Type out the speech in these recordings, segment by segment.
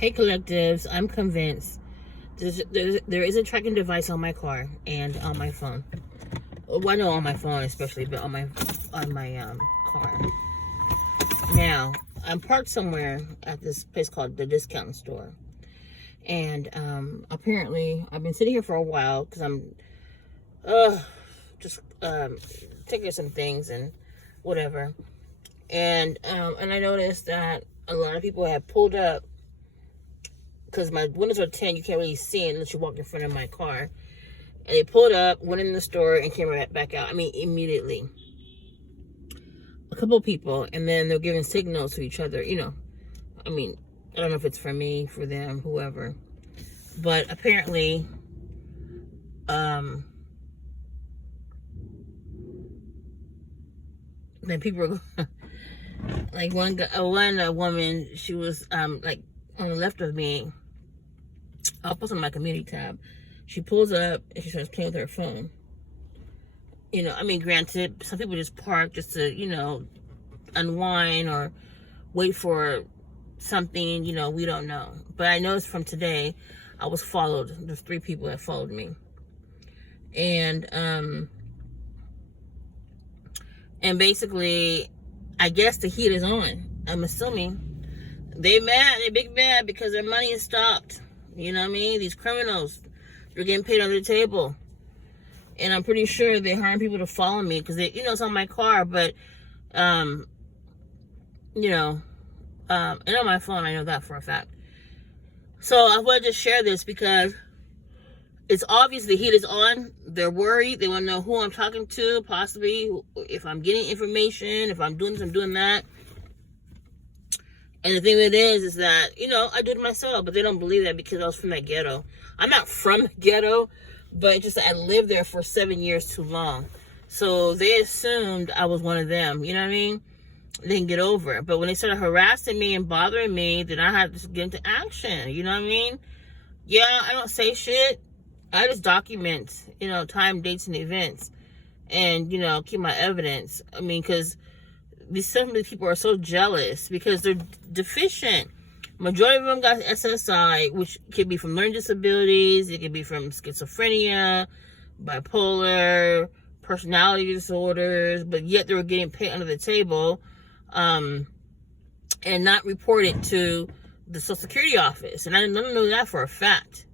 Hey collectives, I'm convinced there is a tracking device on my car and on my phone. Well, I know on my phone especially, but on my car. Now, I'm parked somewhere at this place called the Discount Store. And apparently, I've been sitting here for a while because I'm just taking care of some things and whatever. And I noticed that a lot of people have pulled up because my windows are tinted. You can't really see it unless you walk in front of my car. And they pulled up, went in the store, and came right back out. I mean, immediately. A couple of people, and then they're giving signals to each other. You know, I mean, I don't know if it's for me, for them, whoever. But apparently, then people were like one woman. She was like on the left of me. I'll post on my community tab. She pulls up and she starts playing with her phone. You know, I mean, granted, some people just park just to, you know, unwind or wait for something, you know, we don't know. But I noticed from today, I was followed. There's 3 people that followed me. And basically, I guess the heat is on. I'm assuming they big mad because their money is stopped. You know what I mean? These criminals, they're getting paid under the table. And I'm pretty sure they're hiring people to follow me because they, you know, it's on my car, but, you know, and on my phone, I know that for a fact. So I want to just share this because it's obvious the heat is on. They're worried. They want to know who I'm talking to, possibly if I'm getting information, if I'm doing this, I'm doing that. And the thing of it is that, you know, I do it myself, but they don't believe that because I was from that ghetto. I'm not from the ghetto, but it's just that I lived there for 7 years too long. So they assumed I was one of them, you know what I mean? They didn't get over it. But when they started harassing me and bothering me, then I had to get into action, you know what I mean? Yeah, I don't say shit. I just document, you know, time, dates, and events. And, you know, keep my evidence. I mean, because some of these people are so jealous because they're deficient. Majority of them got SSI, which could be from learning disabilities. It could be from schizophrenia, bipolar, personality disorders. But yet they were getting paid under the table and not reported to the Social Security office. And I don't know that for a fact.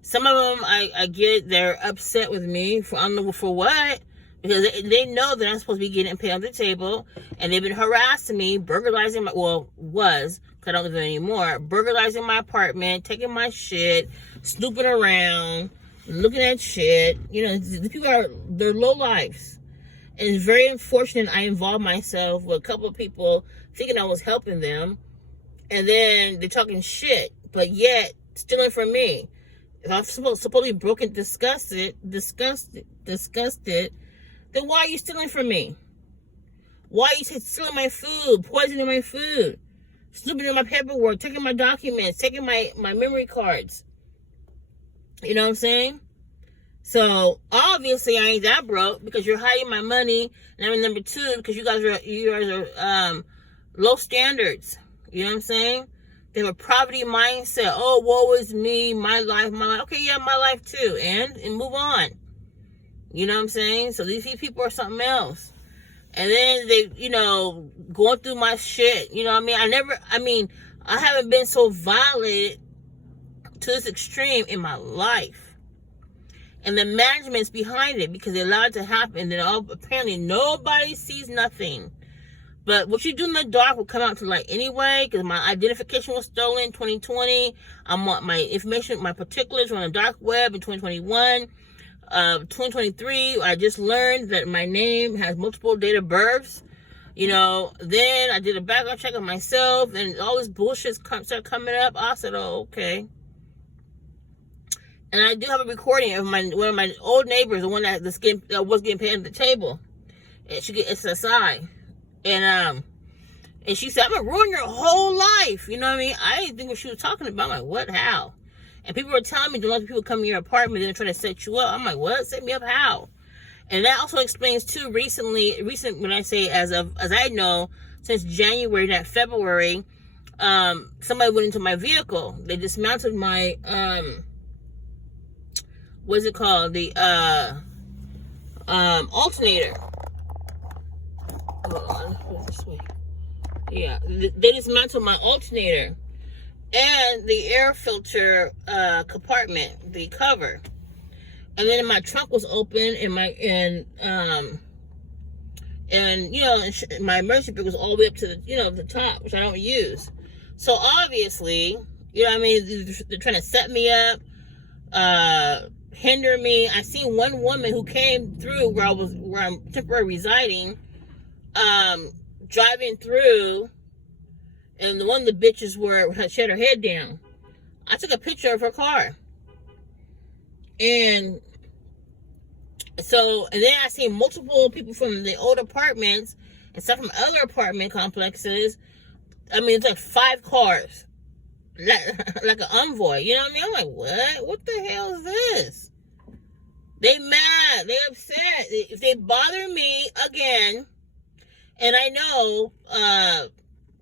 Some of them, I get, they're upset with me for, I don't know for what. Because they know that I'm supposed to be getting paid on the table. And they've been harassing me, burglarizing my, well, was, because I don't live there anymore, burglarizing my apartment, taking my shit, snooping around, looking at shit. You know, the people they're low lives. And it's very unfortunate I involved myself with a couple of people thinking I was helping them. And then they're talking shit, but yet stealing from me. If I'm supposedly broken, disgusted, then why are you stealing from me? Why are you stealing my food, poisoning my food, snooping in my paperwork, taking my documents, taking my memory cards? You know what I'm saying? So obviously I ain't that broke because you're hiding my money, and I'm number 2 because you guys are low standards. You know what I'm saying? They have a poverty mindset. Oh, woe is me, my life. Okay, yeah, my life too, and move on. You know what I'm saying? So these people are something else. And then they, you know, going through my shit. You know what I mean? I haven't been so violated to this extreme in my life. And the management's behind it because they allowed it to happen. And apparently nobody sees nothing. But what you do in the dark will come out to light anyway, because my identification was stolen in 2020. I want my information, my particulars on the dark web in 2021. 2023, I just learned that my name has multiple date of births. You know, then I did a background check on myself, and all this bullshit started coming up. I said, oh, okay. And I do have a recording of one of my old neighbors, the one that was getting paid at the table. And she get SSI. And she said, I'm gonna ruin your whole life. You know what I mean? I didn't think what she was talking about. I'm like, what? How? And people were telling me, don't let people come to your apartment and try to set you up. I'm like, what? Set me up how? And that also explains too, recent when I say as I know, since January, that February, somebody went into my vehicle. They dismantled my, what's it called? The, alternator. Hold on, this way. Yeah, they dismantled my alternator and the air filter compartment, the cover. And then my trunk was open, and my my emergency brake was all the way up to the the top, which I don't use. So obviously, I mean, they're trying to set me up, hinder me. I seen one woman who came through where I'm temporarily residing, driving through, and one of the bitches she had her head down. I took a picture of her car. And then I seen multiple people from the old apartments and stuff from other apartment complexes. I mean, it's like 5 cars. Like an envoy. You know what I mean? I'm like, what? What the hell is this? They mad. They upset. If they bother me again, and I know,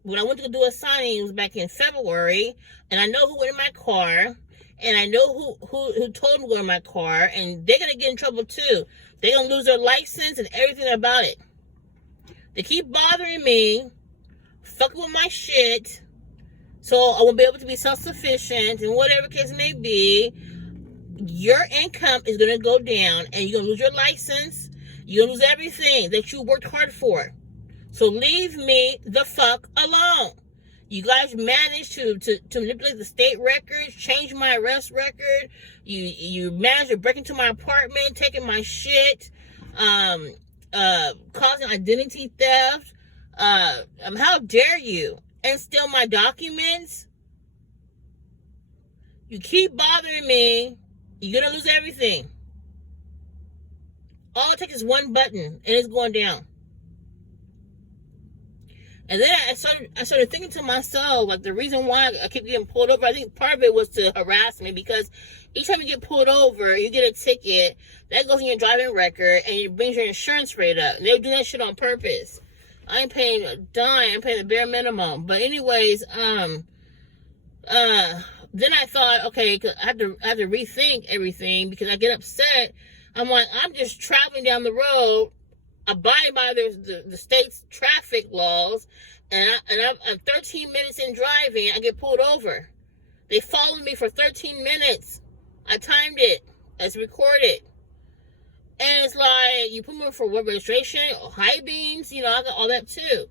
when I went to do a signing, it was back in February, and I know who went in my car, and I know who told me to go in my car, and they're going to get in trouble too. They're going to lose their license and everything about it. They keep bothering me, fucking with my shit, so I won't be able to be self-sufficient, and whatever case may be, your income is going to go down, and you're going to lose your license, you're going to lose everything that you worked hard for. So leave me the fuck alone. You guys managed to manipulate the state records, change my arrest record. You managed to break into my apartment, taking my shit, causing identity theft. How dare you? And steal my documents? You keep bothering me, you're gonna lose everything. All it takes is one button, and it's going down. And then I started thinking to myself, like, the reason why I keep getting pulled over, I think part of it was to harass me, because each time you get pulled over, you get a ticket, that goes in your driving record, and it brings your insurance rate up. And they do that shit on purpose. I ain't paying a dime, I'm paying the bare minimum. But anyways, then I thought, okay, I have to rethink everything, because I get upset. I'm like, I'm just traveling down the road, abiding by the state's traffic laws, and I'm 13 minutes in driving, I get pulled over. They followed me for 13 minutes. I timed it. It's recorded. And it's like, you put me for what, registration, high beams, I got all that too.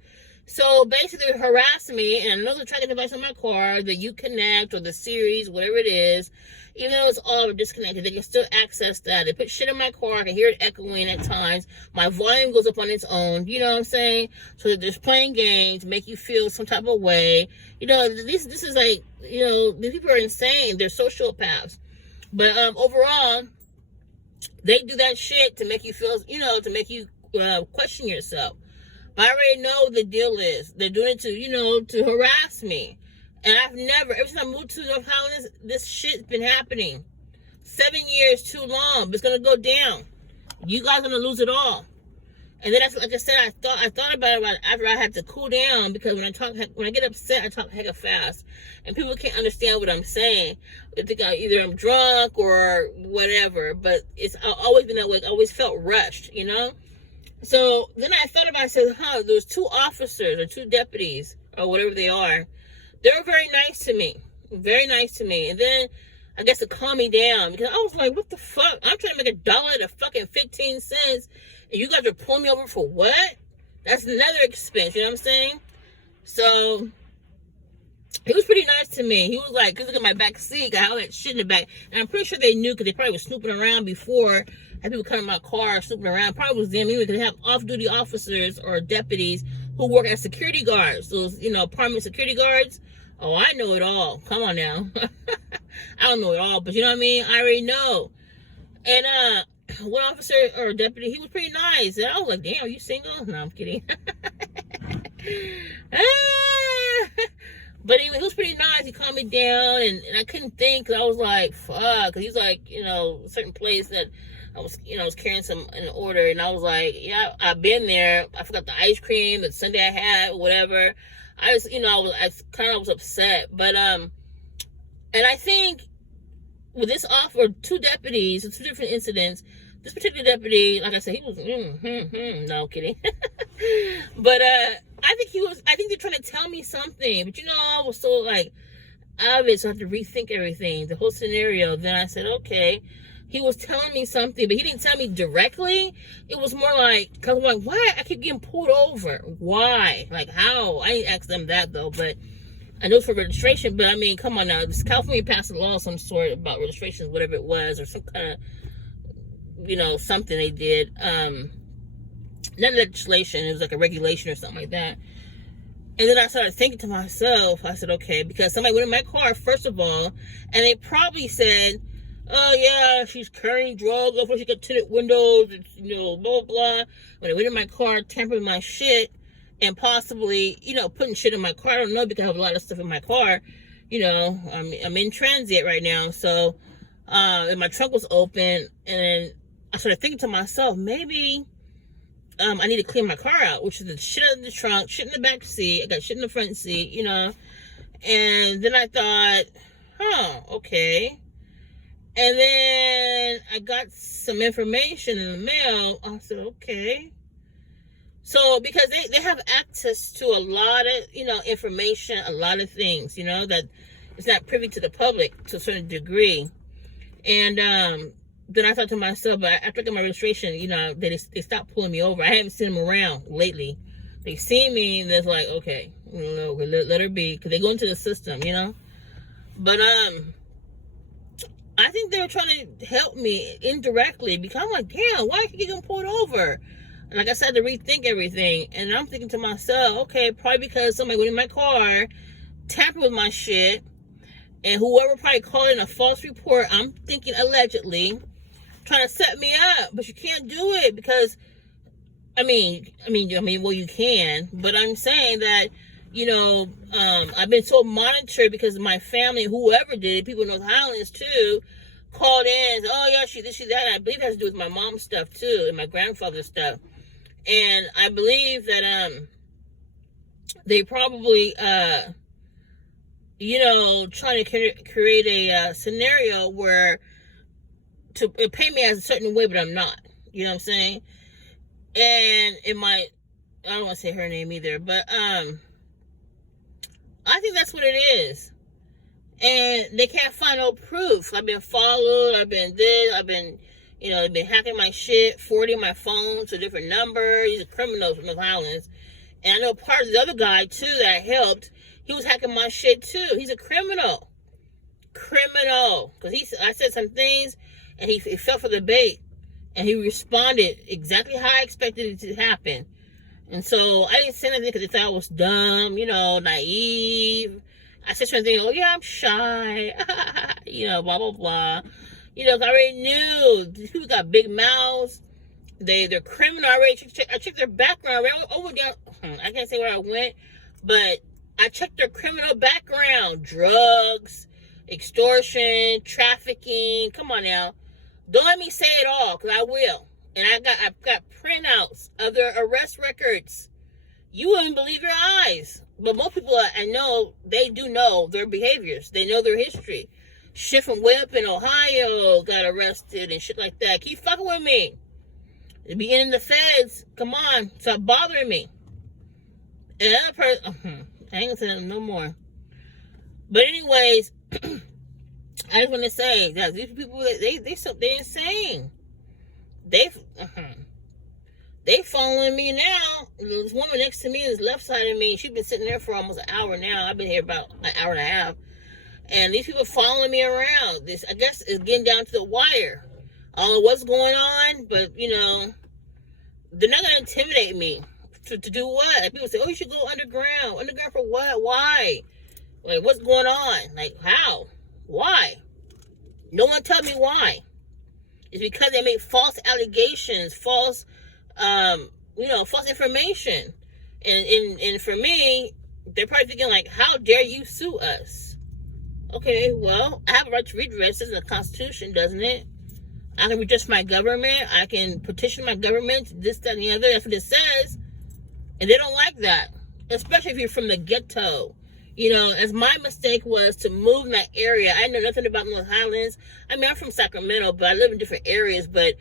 So basically, they harass me, and another tracking device on my car, the Uconnect or the Series, whatever it is, even though it's all disconnected, they can still access that. They put shit in my car, I can hear it echoing at times. My volume goes up on its own, you know what I'm saying? So they're just playing games, make you feel some type of way. This is like, these people are insane. They're sociopaths. But overall, they do that shit to make you feel, to make you question yourself. But I already know what the deal is. They're doing it to harass me. And I've never, ever since I moved to North Carolina, this shit's been happening. 7 years too long, but it's gonna go down. You guys are gonna lose it all. And then, like I said, I thought about it after I had to cool down, because when I get upset, I talk hecka fast, and people can't understand what I'm saying. They think either I'm drunk or whatever. But I've always been that way. I always felt rushed, So then I thought about it. I said, there's 2 officers or 2 deputies or whatever they are. They were very nice to me. Very nice to me. And then, I guess, to calm me down, because I was like, what the fuck? I'm trying to make $1 at a fucking 15 cents, and you guys are pulling me over for what? That's another expense, you know what I'm saying? So, he was pretty nice to me. He was like, because look at my back seat, I had all that shit in the back. And I'm pretty sure they knew, because they probably was snooping around before. Had people come in my car, snooping around. Probably was them anyway, because they have off-duty officers or deputies who work as security guards. Those, apartment security guards. Oh, I know it all. Come on now. I don't know it all, but you know what I mean? I already know. And one officer or deputy, he was pretty nice. And I was like, damn, are you single? No, I'm kidding. But anyway, he was pretty nice. He calmed me down, and I couldn't think, because I was like, fuck. Because he's like, a certain place that I was carrying an order, and I was like, yeah, I've been there. I forgot the ice cream, the sundae I had, whatever. I was, I kind of was upset, but and I think with this offer, two deputies, two different incidents. This particular deputy, like I said, he was no kidding, but I think they're trying to tell me something, but I was so like out of it, so I had to rethink everything, the whole scenario. Then I said, okay, he was telling me something, but he didn't tell me directly. It was more like, because I'm like, why I keep getting pulled over? Why? Like, how? I didn't ask them that, though, but I know for registration. But, I mean, come on now. California passed a law of some sort about registrations, whatever it was, or some kind of, something they did. Not legislation. It was like a regulation or something like that. And then I started thinking to myself, I said, okay, because somebody went in my car, first of all, and they probably said, oh, yeah, she's carrying drugs, before she got tinted windows, blah, blah, blah. When they went in my car, tampering my shit, and possibly, putting shit in my car. I don't know, because I have a lot of stuff in my car. I'm in transit right now, so, and my trunk was open, and I started thinking to myself, maybe I need to clean my car out, which is the shit out of the trunk, shit in the back seat. I got shit in the front seat, And then I thought, okay. And then I got some information in the mail. I said, okay. So, because they have access to a lot of, information, a lot of things, that it's not privy to the public to a certain degree. And, then I thought to myself, but after I got my registration, they stopped pulling me over. I haven't seen them around lately. They see me, and they're like, okay, let her be, because they go into the system, But I think they were trying to help me indirectly, because I'm like, damn, why can't you get pulled over? And like I said, to rethink everything. And I'm thinking to myself, okay, probably because somebody went in my car, tampered with my shit, and whoever probably called in a false report, I'm thinking allegedly, trying to set me up. But you can't do it, because well, you can, but I'm saying that, I've been so monitored because of my family, whoever did it, people in North Highlands too, called in and said, oh yeah, she this, she that. And I believe it has to do with my mom's stuff too, and my grandfather's stuff. And I believe that they probably trying to create a scenario where to pay me as a certain way, but I'm not. You know what I'm saying? And it might, I don't want to say her name either, but I think that's what it is. And they can't find no proof. I've been followed, I've been they've been hacking my shit, forwarding my phone to a different number. These are criminals from North Highlands. And I know part of the other guy too that helped, he was hacking my shit too. He's a criminal. Because I said some things, and he fell for the bait. And he responded exactly how I expected it to happen. And so I didn't say anything because they thought I was dumb, naive. I said something, oh yeah, I'm shy, blah, blah, blah. I already knew these people got big mouths. They're criminal. I checked their background. I can't say where I went, but I checked their criminal background. Drugs, extortion, trafficking. Come on now. Don't let me say it all, because I will. And I've got printouts of their arrest records. You wouldn't believe your eyes. But most people I know, they do know their behaviors. They know their history. Shit from way up in Ohio got arrested and shit like that. Keep fucking with me. They be in the feds. Come on. Stop bothering me. And another person, I ain't gonna say that no more. But anyways, I just want to say that these people, they're insane. They following me now. This woman next to me is left side of me. She's been sitting there for almost an hour now. I've been here about an hour and a half. And these people following me around. This, I guess, is getting down to the wire. I don't know what's going on, but, they're not going to intimidate me. To do what? Like, people say, oh, you should go underground. Underground for what? Why? Like, what's going on? Like, how? Why? No one tell me why. It's because they make false allegations, false information. And for me, they're probably thinking like, how dare you sue us? Okay, well, I have a right to redress. It's in the Constitution, doesn't it? I can redress my government. I can petition my government, this, that, and the other. That's what it says. And they don't like that. especially if you're from the ghetto. You know, as my mistake was to move in that area. I know nothing about North Highlands. I mean, I'm from Sacramento, but I live in different areas, but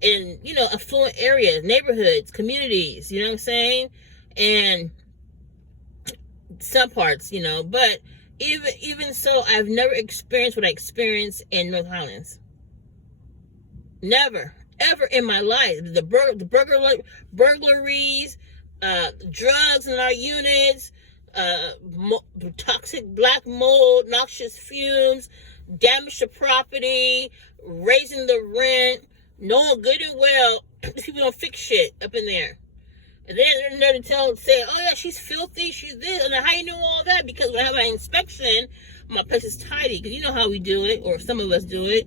in, you know, affluent areas, neighborhoods, communities, you know what I'm saying? And some parts, you know, but even so, I've never experienced what I experienced in North Highlands. Never, ever in my life. The burglaries, drugs in our units, toxic black mold, noxious fumes, damage to property, raising the rent, knowing good and well people don't fix shit up in there. And then they're say, oh yeah, she's filthy, she's this. And how you know all that? Because when I have my inspection, my place is tidy. Because you know how we do it, or some of us do it.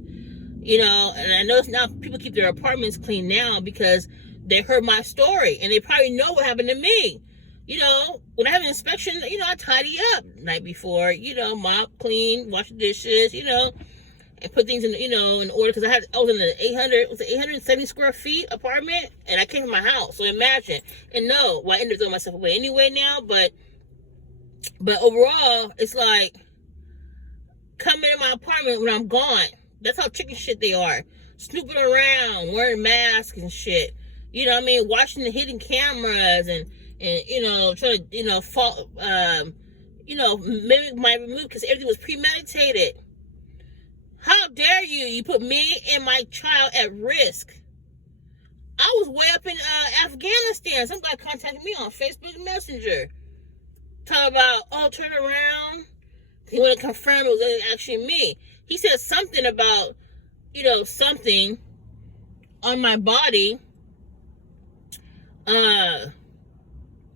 You know, and I notice now people keep their apartments clean now because they heard my story. And they probably know what happened to me. You know, when I have an inspection, you know, I tidy up the night before. You know, mop, clean, wash the dishes, you know. And put things in, you know, in order, because I was in an 870 square feet apartment, and I came from my house. So imagine. And no, well, I ended up throwing myself away anyway now, but overall, it's like, come into my apartment when I'm gone. That's how chicken shit they are. Snooping around, wearing masks and shit. You know what I mean? Watching the hidden cameras and you know, trying to, you know, you know, mimic my move because everything was premeditated. How dare you? You put me and my child at risk. I was way up in Afghanistan. Some guy contacted me on Facebook Messenger. Talking about, oh, turn around. He wanted to confirm it was actually me. He said something about, you know, something on my body. I'm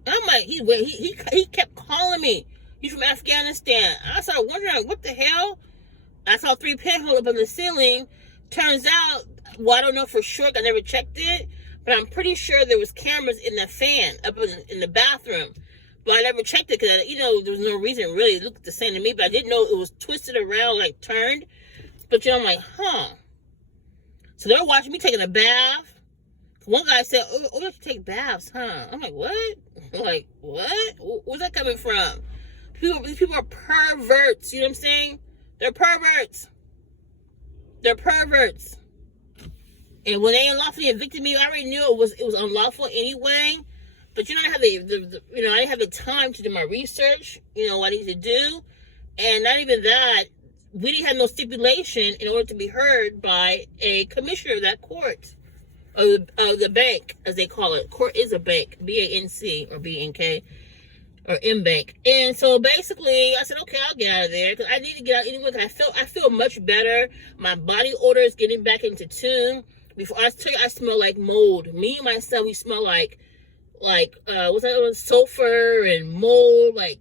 like, he kept calling me. He's from Afghanistan. I started wondering, what the hell? I saw 3 pinholes up on the ceiling. Turns out, well, I don't know for sure, I never checked it, but I'm pretty sure there was cameras in the fan up in the bathroom. But I never checked it because, you know, there was no reason really. It looked the same to me, but I didn't know it was twisted around, like turned. But, you know, I'm like, huh. So they're watching me taking a bath. One guy said, oh, you have to take baths, huh? I'm like, what? I'm like, what? Where's that coming from? These people are perverts, you know what I'm saying? They're perverts. They're perverts. And when they unlawfully evicted me, I already knew it was unlawful anyway. But you know, I didn't have the time to do my research. You know what I need to do, and not even that. We didn't have no stipulation in order to be heard by a commissioner of that court, of the bank, as they call it. Court is a bank, BANC or BNK. Or in bank. And so basically I said, okay, I'll get out of there because I need to get out anyway because I feel much better. My body odor is getting back into tune. Before I tell you, I smell like mold. Me and myself, we smell like what's that, sulfur and mold, like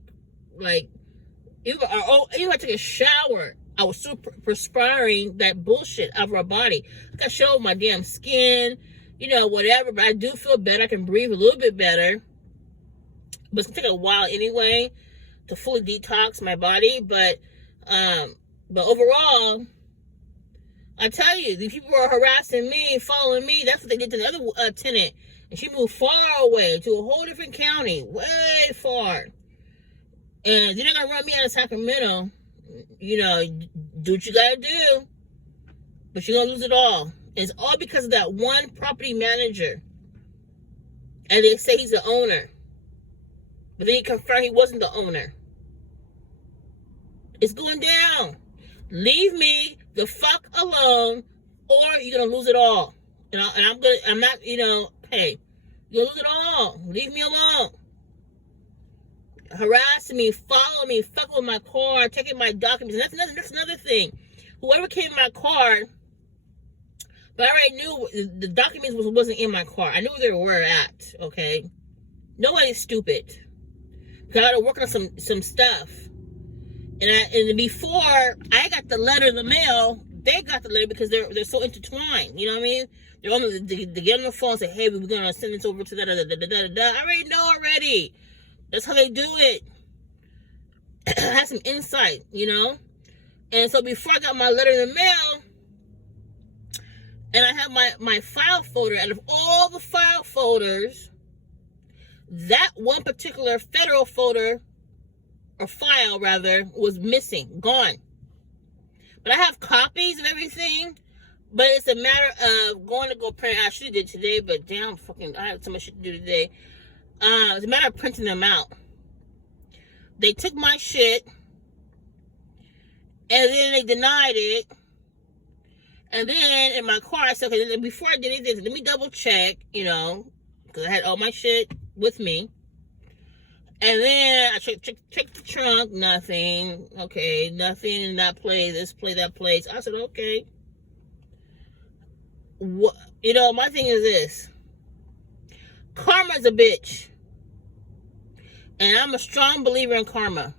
even I took a shower, I was still perspiring that bullshit out of our body. I got showed my damn skin, you know, whatever, but I do feel better. I can breathe a little bit better. But it's gonna take a while anyway to fully detox my body. But overall, I tell you, these people are harassing me, following me. That's what they did to the other tenant, and she moved far away to a whole different county, way far. And they're not gonna run me out of Sacramento. You know, do what you gotta do, but you're gonna lose it all. And it's all because of that one property manager, and they say he's the owner. But then he confirmed he wasn't the owner. It's going down. Leave me the fuck alone, or you're gonna lose it all. I'm not, you know, hey, you're gonna lose it all. Leave me alone. Harassing me, following me, fucking with my car, taking my documents. And that's another thing. Whoever came in my car, but I already knew the documents wasn't in my car. I knew where they were at, okay? Nobody's stupid. I got to work on some stuff, and before I got the letter in the mail, they got the letter because they're so intertwined. You know what I mean? They're on they get on the phone and say, "Hey, we're gonna send this over to that." I already know already. That's how they do it. I had some insight, you know. And so before I got my letter in the mail, and I have my file folder. Out of all the file folders, That one particular federal folder, or file rather, was missing, gone. But I have copies of everything. But it's a matter of going to go print. I should have did today, but damn, I have so much shit to do today. It's a matter of printing them out. They took my shit, and then they denied it. And then in my car, I said, okay, before I did anything, let me double check, because I had all my shit with me. And then I checked the trunk, nothing. Okay, nothing in that place, this place, that place. I said, okay. My thing is this. Karma's a bitch. And I'm a strong believer in karma.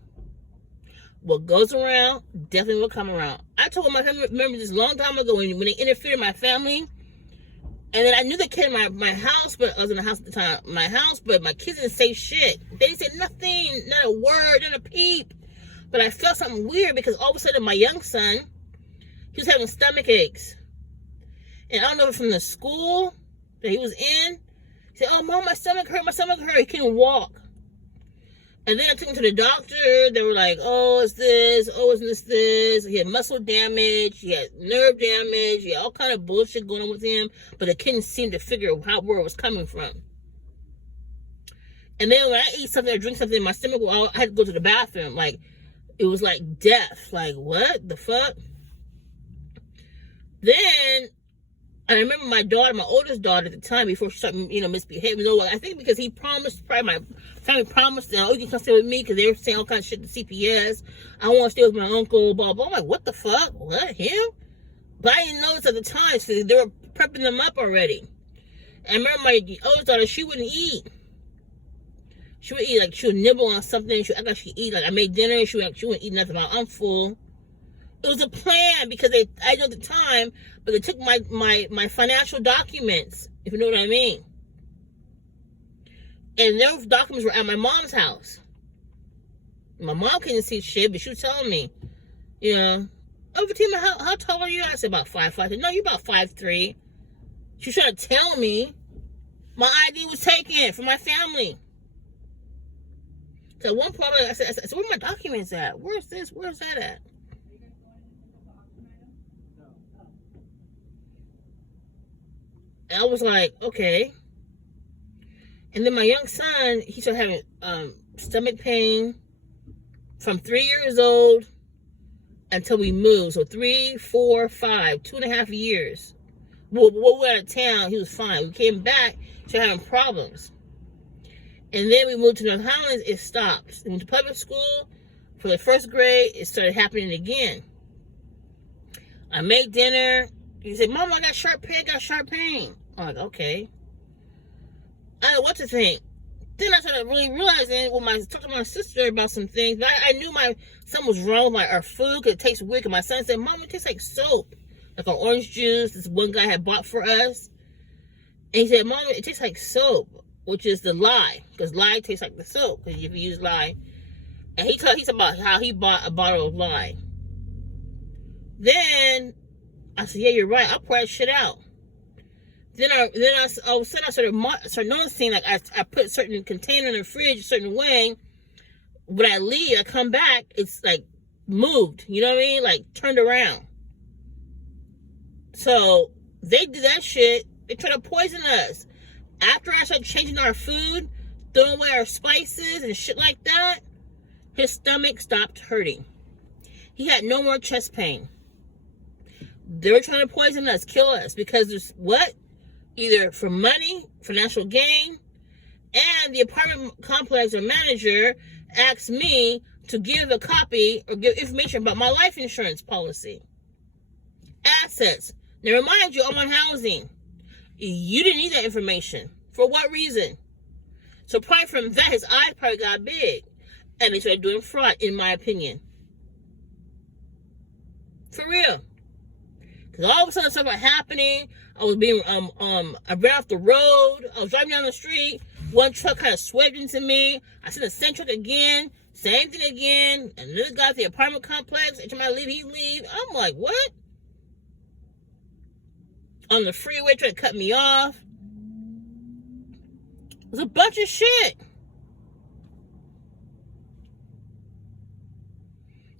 What goes around definitely will come around. I told my family members this a long time ago when they interfered in my family. And then I knew the kid in my house, but I was in the house at the time. My house, but my kids didn't say shit. They didn't say nothing, not a word, not a peep. But I felt something weird because all of a sudden my young son, he was having stomach aches. And I don't know if it was from the school that he was in. He said, oh, Mom, my stomach hurt. He couldn't walk. And then I took him to the doctor. They were like, oh, it's this. Oh, it's this. He had muscle damage. He had nerve damage. He had all kind of bullshit going on with him. But they couldn't seem to figure out where it was coming from. And then when I eat something or drink something in my stomach, I had to go to the bathroom. Like, it was like death. Like, what the fuck? Then I remember my oldest daughter at the time, before she started, misbehaving. I think because he promised, probably my family promised, oh, you can come stay with me, because they were saying all kinds of shit to CPS. I want to stay with my uncle, blah, blah. I'm like, what the fuck? What? Him? But I didn't notice at the time, so they were prepping them up already. And I remember my oldest daughter, she wouldn't eat. She would eat, like, she would nibble on something. She would act like she'd eat. Like, I made dinner, and she wouldn't eat nothing. I'm full. It was a plan, because I know at the time, but they took my financial documents, if you know what I mean. And those documents were at my mom's house. My mom couldn't see shit, but she was telling me, oh, Fatima, how tall are you? I said about 5'5". No, you're about 5'3". She was trying to tell me my ID was taken from my family. So at one point, I said, where are my documents at? Where's this? Where's that at? And I was like, okay. And then my young son, he started having stomach pain from 3 years old until we moved. So 3, 4, 5, 2.5 years. Well, we were out of town. He was fine. We came back, he started having problems. And then we moved to North Highlands. It stopped. We went to public school. For the first grade, it started happening again. I made dinner. He said, Mom, I got sharp pain. I'm like, okay. I don't know what to think. Then I started really realizing when I talked to my sister about some things. I knew something was wrong with our food, because it tastes weird. And my son said, Mom, it tastes like soap. Like our orange juice this one guy had bought for us. And he said, Mom, it tastes like soap, which is the lye. Because lye tastes like the soap, because if you use lye. And he talked about how he bought a bottle of lye. Then I said, yeah, you're right. I'll pour that shit out. Then I all of a sudden I started noticing, like, I put a certain container in the fridge a certain way. When I leave, I come back, it's like moved. You know what I mean? Like turned around. So they did that shit. They tried to poison us. After I started changing our food, throwing away our spices and shit like that, his stomach stopped hurting. He had no more chest pain. They were trying to poison us, kill us, because there's what? Either for money, financial gain, and the apartment complex or manager asked me to give a copy or give information about my life insurance policy. Assets. Now remind you, I'm on housing. You didn't need that information. For what reason? So probably from that, his eyes probably got big. And they started doing fraud, in my opinion. For real. Because all of a sudden stuff was happening. I was being, I ran off the road. I was driving down the street. One truck kind of swerved into me. I seen the same truck again. Same thing again. And this guy at the apartment complex. Every time I leave, he leave. I'm like, what? On the freeway, trying to cut me off. was a bunch of shit.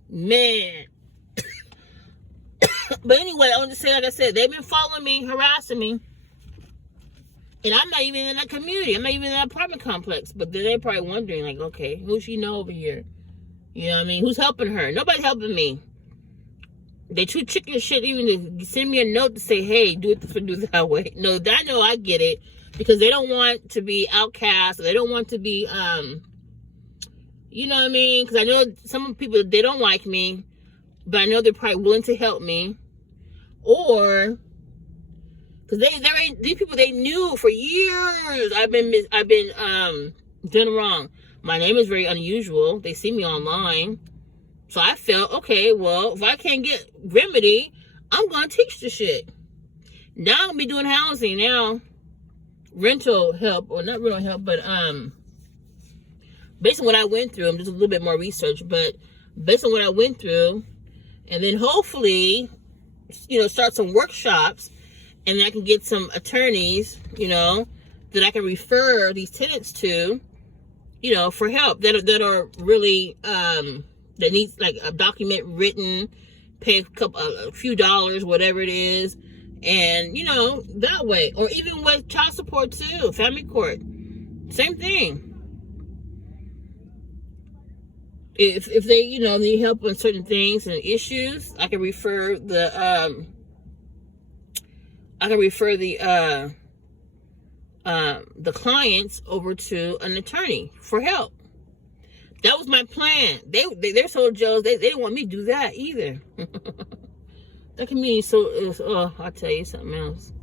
Man. But anyway, I want to say, like I said, they've been following me, harassing me. And I'm not even in that community. I'm not even in that apartment complex. But then they're probably wondering, like, okay, who she know over here? You know what I mean? Who's helping her? Nobody's helping me. They too chicken shit even to send me a note to say, hey, do it that way. No, I know I get it. Because they don't want to be outcast. They don't want to be, you know what I mean? Because I know some people, they don't like me. But I know they're probably willing to help me. Or, because these people, they knew for years I've been done wrong. My name is very unusual. They see me online. So I felt, okay, well, if I can't get remedy, I'm going to teach the shit. Now I'm going to be doing housing now. Rental help, or not rental help, but based on what I went through, I'm just a little bit more research, but based on what I went through, and then hopefully, you know, start some workshops, and I can get some attorneys, you know, that I can refer these tenants to, you know, for help that are really that needs like a document written, pay a few dollars, whatever it is, and you know, that way. Or even with child support too, family court, same thing. If they, you know, need help on certain things and issues, I can refer the clients over to an attorney for help. That was my plan. They're so jealous. They didn't want me to do that either. That community I'll tell you something else.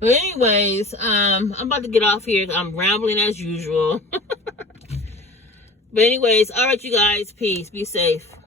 But anyways, I'm about to get off here. I'm rambling as usual. But anyways, all right, you guys, peace. Be safe.